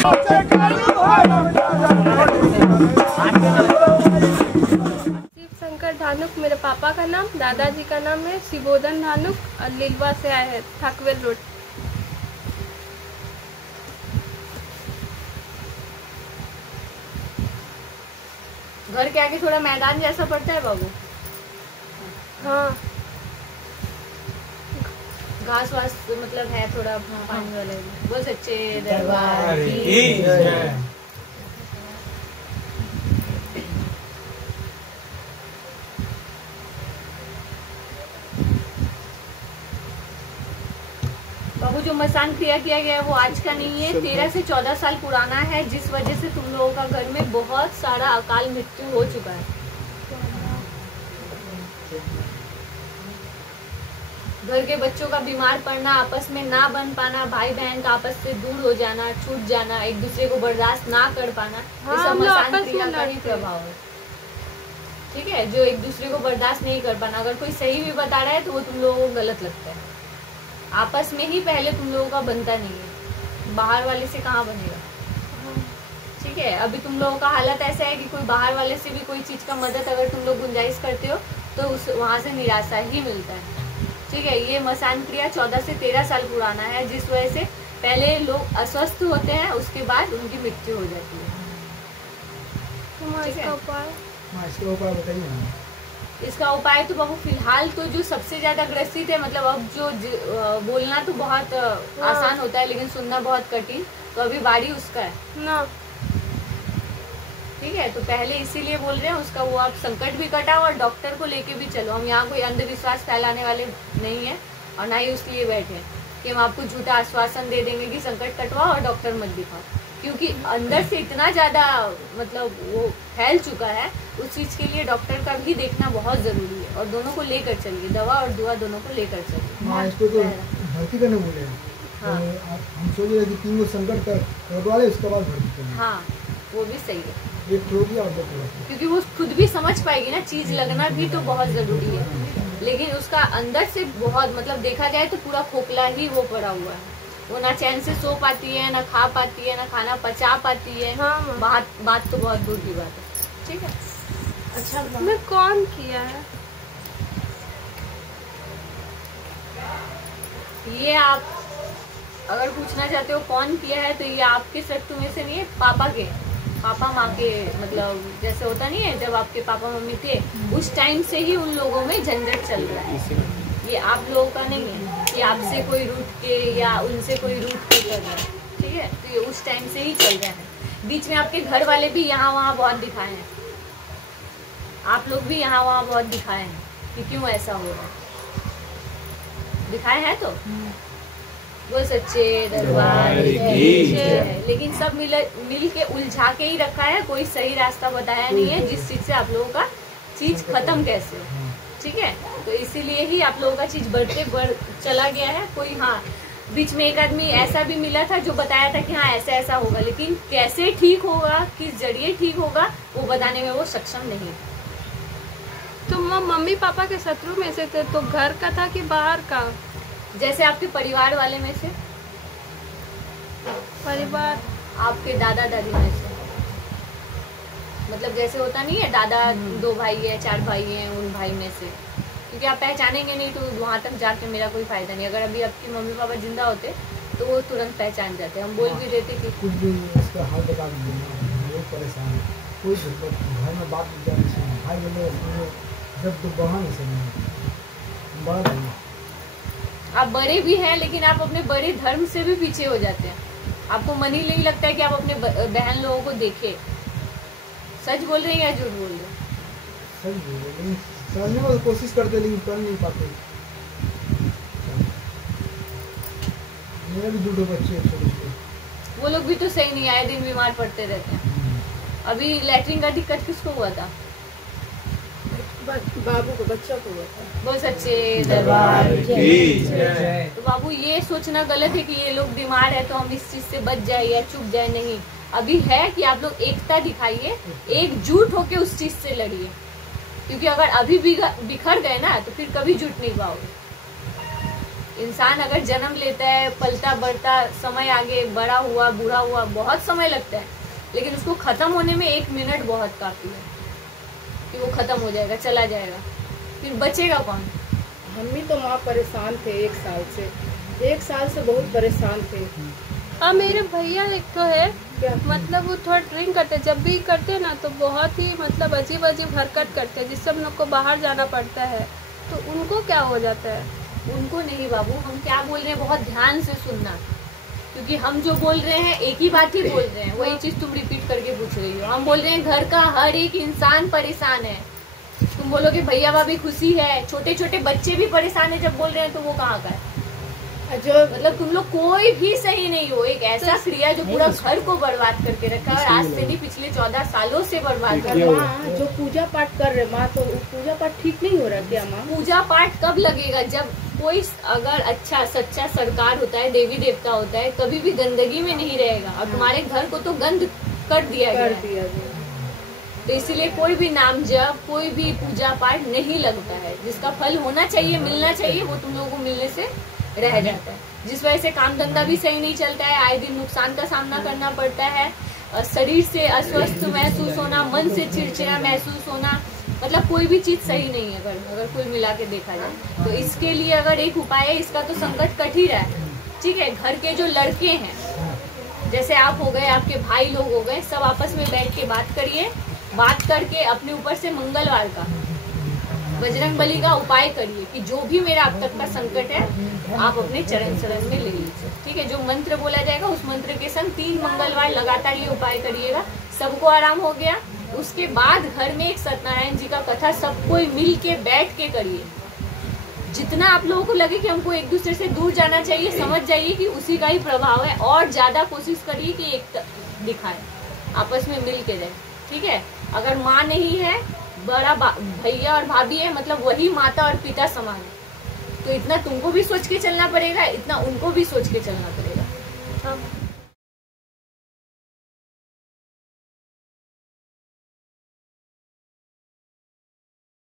शंकर धानुक मेरे पापा का नाम, दादाजी का नाम है शिवोधन धानुक और लीलवा से आए हैं, ठाकवेल रोड। घर के आगे थोड़ा मैदान जैसा पड़ता है बाबू। हाँ, घास वास मतलब है थोड़ा पानी वाले। बहुत अच्छे दरबार की जय। बाबू जो मसान क्रिया किया गया है वो आज का नहीं है, 13 से 14 साल पुराना है, जिस वजह से तुम लोगों का घर में बहुत सारा अकाल मृत्यु हो चुका है। घर के बच्चों का बीमार पड़ना, आपस में ना बन पाना, भाई बहन का आपस से दूर हो जाना, छूट जाना, एक दूसरे को बर्दाश्त ना कर पाना, ये सब मसान क्रिया का ही प्रभाव है। ठीक है, जो एक दूसरे को बर्दाश्त नहीं कर पाना, अगर कोई सही भी बता रहा है तो वो तुम लोगों को गलत लगता है। आपस में ही पहले तुम लोगों का बनता नहीं है, बाहर वाले से कहाँ बनेगा। ठीक है, अभी तुम लोगों का हालत ऐसा है कि कोई बाहर वाले से भी कोई चीज का मदद अगर तुम लोग गुंजाइश करते हो तो उस वहां से निराशा ही मिलता है। ठीक है, ये मसान क्रिया 14 से 13 साल पुराना है, जिस वजह से पहले लोग अस्वस्थ होते हैं, उसके बाद उनकी मृत्यु हो जाती है। इसका उपाय बताइए। इसका उपाय तो बाबू फिलहाल तो जो सबसे ज्यादा ग्रसित है, मतलब अब जो बोलना तो बहुत आसान होता है लेकिन सुनना बहुत कठिन, तो अभी बारी उसका है ना। ठीक है, तो पहले इसीलिए बोल रहे हैं उसका वो आप संकट भी कटाओ और डॉक्टर को लेके भी चलो। हम यहाँ कोई अंधविश्वास फैलाने वाले नहीं है और ना ही उसके लिए बैठे कि हम आपको झूठा आश्वासन दे देंगे कि संकट कटवाओ और डॉक्टर मत दिखाओ, क्योंकि अंदर से इतना ज्यादा मतलब वो फैल चुका है, उस चीज के लिए डॉक्टर का भी देखना बहुत जरूरी है। और दोनों को लेकर चलिए, दवा और दुआ दोनों को लेकर चलिए। इसको तो भर्ती करने बोले। हाँ। तो हम सोच रहे थे 3 गो संकट करवा ले, उसके बाद भर्ती करेंगे। हाँ, वो भी सही है, क्योंकि वो खुद भी समझ पाएगी ना, चीज लगना भी तो बहुत जरूरी है, लेकिन उसका अंदर से बहुत मतलब देखा जाए तो पूरा खोखला ही वो पड़ा हुआ है। वो ना चैन से सो पाती है, ना खा पाती है, ना खाना पचा पाती है। हाँ, बात तो बहुत दूर की बात है। ठीक है, अच्छा मैं कौन किया है ये? आप अगर पूछना चाहते हो कौन किया है तो ये आपके शत्रु में से नहीं है, पापा माँ के, मतलब जैसे होता नहीं है जब आपके पापा मम्मी थे उस टाइम से ही उन लोगों में झंझट चल रहा है। ये आप लोगों का नहीं है कि आपसे कोई रूठ के या उनसे कोई रूठ के कर रहा है। ठीक है, तो ये उस टाइम से ही चल रहा है। बीच में आपके घर वाले भी यहाँ वहाँ बहुत दिखाए हैं, आप लोग भी यहाँ वहाँ बहुत दिखाए हैं कि क्यों ऐसा हो रहा है। दिखाए हैं तो वो सच्चे दरबार की जय। लेकिन सब मिल के उलझा के ही रखा है, कोई सही रास्ता बताया नहीं है जिस चीज से आप लोगों का चीज खत्म कैसे हो। ठीक है, तो इसीलिए ही आप लोगों का चीज बढ़ चला गया है। कोई हाँ बीच में एक आदमी ऐसा भी मिला था जो बताया था कि हाँ ऐसा ऐसा होगा, लेकिन कैसे ठीक होगा, किस जरिए ठीक होगा, वो बताने में वो सक्षम नहीं। तो मम्मी पापा के शत्रु में से थे, तो घर का था कि बाहर का? जैसे आपके परिवार वाले में से, परिवार आपके दादा दादी में से, मतलब जैसे होता नहीं है दादा 2 भाई है 4 भाई हैं, उन भाई में से, क्योंकि आप पहचानेंगे नहीं तो वहाँ तक जाके मेरा कोई फायदा नहीं। अगर अभी आपके मम्मी पापा जिंदा होते तो वो तुरंत पहचान जाते। हम बोल भी देते कि कुछ भी इसका हाल बता दीजिए, वो परेशान है, कोई घर में बात भाई बोले जब तो बहन है बड़ा भाई। आप बड़े भी हैं लेकिन आप अपने बड़े धर्म से भी पीछे हो जाते हैं। आपको मन ही नहीं लगता है कि आप अपने बहन लोगों को देखें। सच बोल रहे हैं या झूठ बोल रहे हैं? सच बोल रहे हैं, समझने की कोशिश करते लेकिन कर नहीं पाते। मेरे भी 2 बच्चे हैं, वो लोग भी तो सही नहीं, आए दिन बीमार पड़ते रहते हैं। अभी लैट्रिन का दिक्कत किसको हुआ था? बाबू को, बच्चों को हुआ था। बहुत अच्छे दरबार की जय। तो बाबू ये सोचना गलत है कि ये लोग बीमार है तो हम इस चीज से बच जाए या चुप जाए, नहीं। अभी है कि आप लोग एकता दिखाइए, एकजुट होके उस चीज से लड़िए, क्योंकि अगर अभी बिखर गए ना तो फिर कभी जुट नहीं पाओगे। इंसान अगर जन्म लेता है, पलता बढ़ता, समय आगे बड़ा हुआ, बूढ़ा हुआ, बहुत समय लगता है, लेकिन उसको खत्म होने में 1 मिनट बहुत काफी है कि वो खत्म हो जाएगा, चला जाएगा, फिर बचेगा कौन? हम भी तो माँ परेशान थे 1 साल से, 1 साल से बहुत परेशान थे। हाँ, मेरे भैया एक तो है, क्या? मतलब वो थोड़ा ड्रिंक करते, जब भी करते ना तो बहुत ही मतलब अजीब अजीब हरकत करते हैं, जिससे हम लोग को बाहर जाना पड़ता है। तो उनको क्या हो जाता है? उनको नहीं बाबू, हम क्या बोल रहे हैं बहुत ध्यान से सुनना, क्योंकि हम जो बोल रहे हैं एक ही बात ही बोल रहे हैं, वही चीज तुम रिपीट करके पूछ रही हो। हम बोल रहे हैं घर का हर एक इंसान परेशान है। तुम बोलोगे भैया भाभी खुशी है, छोटे छोटे बच्चे भी परेशान है जब बोल रहे हैं, तो वो कहाँ का है? जो मतलब तुम लोग कोई भी सही नहीं हो। एक ऐसा क्रिया जो पूरा घर को बर्बाद करके रखा है, और आज से नहीं पिछले 14 सालों से बर्बाद कर रहा है। माँ जो पूजा पाठ कर रहे माँ, तो पूजा पाठ ठीक नहीं हो रहा क्या माँ? पूजा पाठ कब लगेगा? जब कोई अगर अच्छा सच्चा सरकार होता है, देवी देवता होता है, कभी भी गंदगी में नहीं रहेगा, और तुम्हारे घर को तो गंद कर दिया गया है। तो इसीलिए कोई भी नाम जप, कोई भी पूजा पाठ नहीं लगता है। जिसका फल होना चाहिए, मिलना चाहिए, वो तुम लोगों को मिलने से रह जाता है, जिस वजह से काम धंधा भी सही नहीं चलता है, आए दिन नुकसान का सामना करना पड़ता है, शरीर से अस्वस्थ महसूस होना, मन से चिड़चिड़ा महसूस होना, मतलब कोई भी चीज सही नहीं है घर में, अगर कोई मिला के देखा जाए तो। इसके लिए अगर एक उपाय है, इसका तो संकट कट ही रहा है, ठीक है। घर के जो लड़के हैं, जैसे आप हो गए, आपके भाई लोग हो गए, सब आपस में बैठ के बात करिए, बात करके अपने ऊपर से मंगलवार का बजरंग बली का उपाय करिए कि जो भी मेरा अब तक का संकट है आप अपने चरण शरण में ले लीजिए, ठीक है। जो मंत्र बोला जाएगा उस मंत्र के संग 3 मंगलवार लगातार ये उपाय करिएगा, सबको आराम हो गया। उसके बाद घर में एक सत्यनारायण जी का कथा सब कोई मिल के बैठ के करिए। जितना आप लोगों को लगे कि हमको एक दूसरे से दूर जाना चाहिए, समझ जाइए कि उसी का ही प्रभाव है, और ज्यादा कोशिश करिए कि एक दिखाए, आपस में मिल के जाए, ठीक है। अगर माँ नहीं है, बड़ा भैया और भाभी है, मतलब वही माता और पिता समान है, तो इतना तुमको भी सोच के चलना पड़ेगा, इतना उनको भी सोच के चलना पड़ेगा। हाँ।